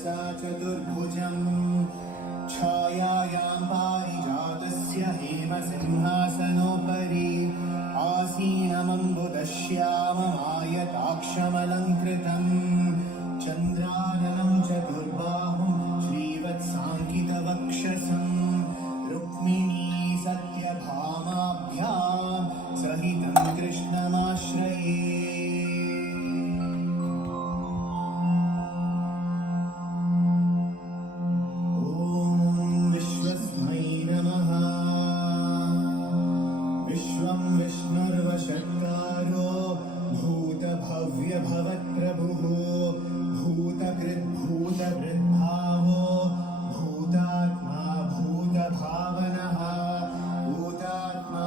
वपुषसा चतुर्भुजम् छायायां पारिजातस्य हेमसिंहासनोपरि आसीनमम्बुदश्याममायताक्षमलङ्कृतम् चन्द्राननं चतुर्बाहुं श्रीवत्साङ्कितवक्षसम् रुक्मिणी सत्यभामाभ्यां सहितं कृष्णमाश्रये। विष्णुर्वषट्कारो भूतभव्यभवत्प्रभुः भूतकृद्भूतवृद्भावो भूतात्मा भूतभावनः भूतात्मा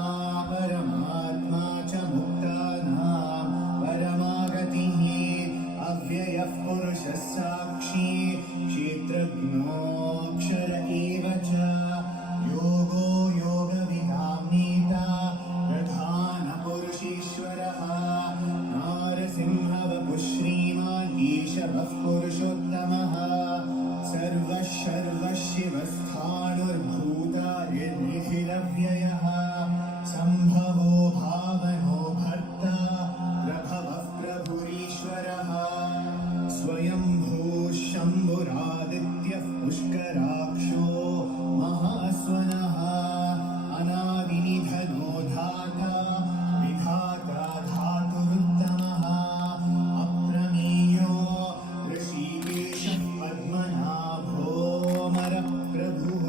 परमात्मा च मुक्तानां परमागतिः अव्ययः पुरुषः साक्षी क्षेत्रज्ञोऽक्षर एव च योगो योगविदां नेता प्रधानपुरुषेश्वरः नारसिंहवपुः श्रीमान् ईशवः पुरुषोत्तमः सर्वः शिवस्थाणुर्भूतारिर्निखिलव्ययः सम्भवो भावनो भर्ता प्रभवः प्रभुरीश्वरः स्वयंभूः शम्भुरादित्यः पुष्कराक्षो महास्वनः अनादिनिधनो धाता विधाता धातुरुत्तमः अप्रमेयो ऋषिकेशः पद्मनाभोऽमरप्रभुः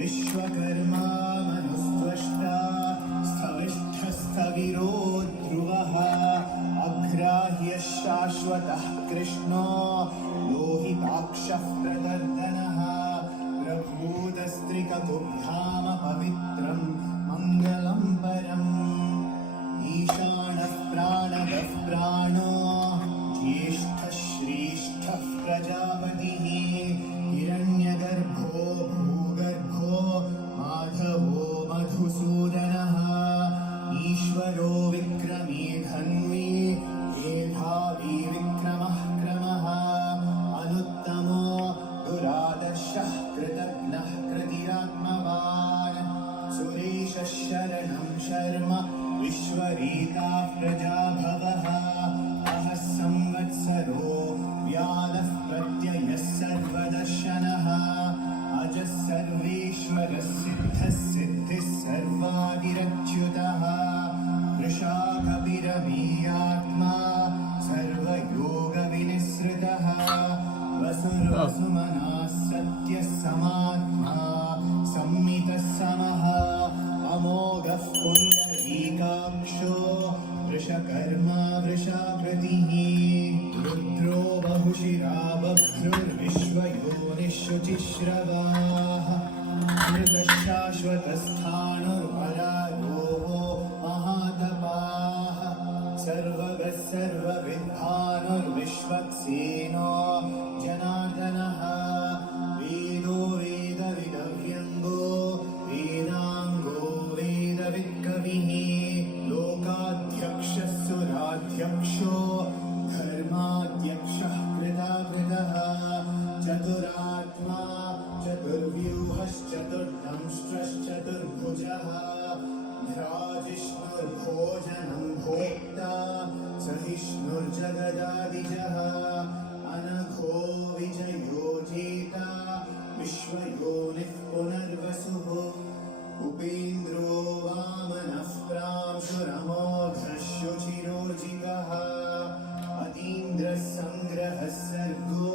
विश्वकर्मा मनुस्त्वष्टा स्थविष्ठस्थविरो ध्रुवः अग्राह्यः शाश्वतः कृष्णो लोहिताक्षः प्रदर्दनः प्रभूतस्त्रिकतुभ्यामपवित्रं मङ्गलं परम् ईशानः प्राणदः प्राणो ज्येष्ठः श्रेष्ठः प्रजापतिः हिरण्यगर्भो भूगर्भो माधवो मधुसूदनः ईश्वरो विक्रमे धन्वी मेधावी विक्रमः क्रमः अनुत्तमो दुरादर्शः कृतघ्नः कृतिरात्मवान् सुरेशः शरणं शर्म विश्वरीता प्रजाभवः अहः संवत्सरो व्यालः प्रत्ययः सर्वदर्शनः अजः सर्वेश्वरः सिद्धः सिद्धिः सर्वादिरच्युतः वृषाकपिरमीयात्मा सर्वयोगविनिसृतः वसुर्वसुमनः सत्यः समात्मा संमितः समः अमोघः पुण्डरीकाक्षो वृषकर्मा वृषाकृतिः रुद्रो बहुशिरा बभ्रुर्विश्वयोनिः शुचिश्रवाः मृतः शाश्वतस्थाणुर्परागोपो महातपाः सर्वगः सर्वविद्वानुर्विश्वक्सेनो जनार्दनः वेदो वेदविदव्यङ्गो वेदाङ्गो वेदविद्कविः लोकाध्यक्षः सुराध्यक्षो धर्माध्यक्षः कृताकृतः चतुरात्मा चतुर्व्यूहश्चतुर्दंष्ट्रश्चतुर्भुजः भ्राजिष्णुर्भोजनं भोक्ता सहिष्णुर्जगदादिजः अनघो विजयो जेता विश्वयोनिः पुनर्वसुः उपेन्द्रो वामनः प्रांशुरमोघः शुचिरोजितः अतीन्द्रः सङ्ग्रहः सर्गो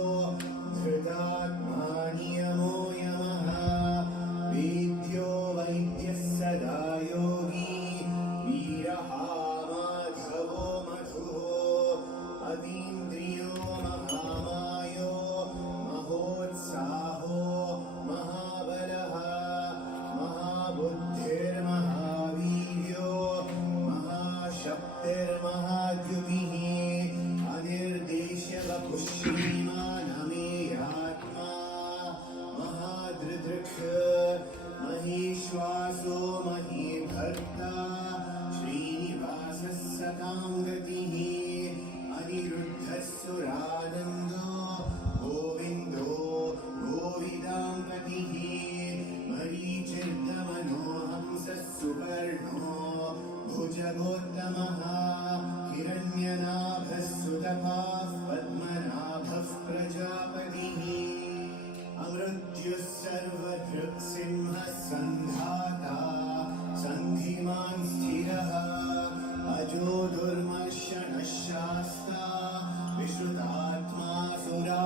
धृतात्मा नियमो यमः वेद्यो वैद्यः सदा योगी वीरः माधवो मधुः अतीन्द्रियो महामायो अमृत्युः सर्वदृक्सिंहः सन्धाता सन्धिमान् स्थिरः अजो दुर्मर्षणः शास्ता विश्रुतात्मा सुरा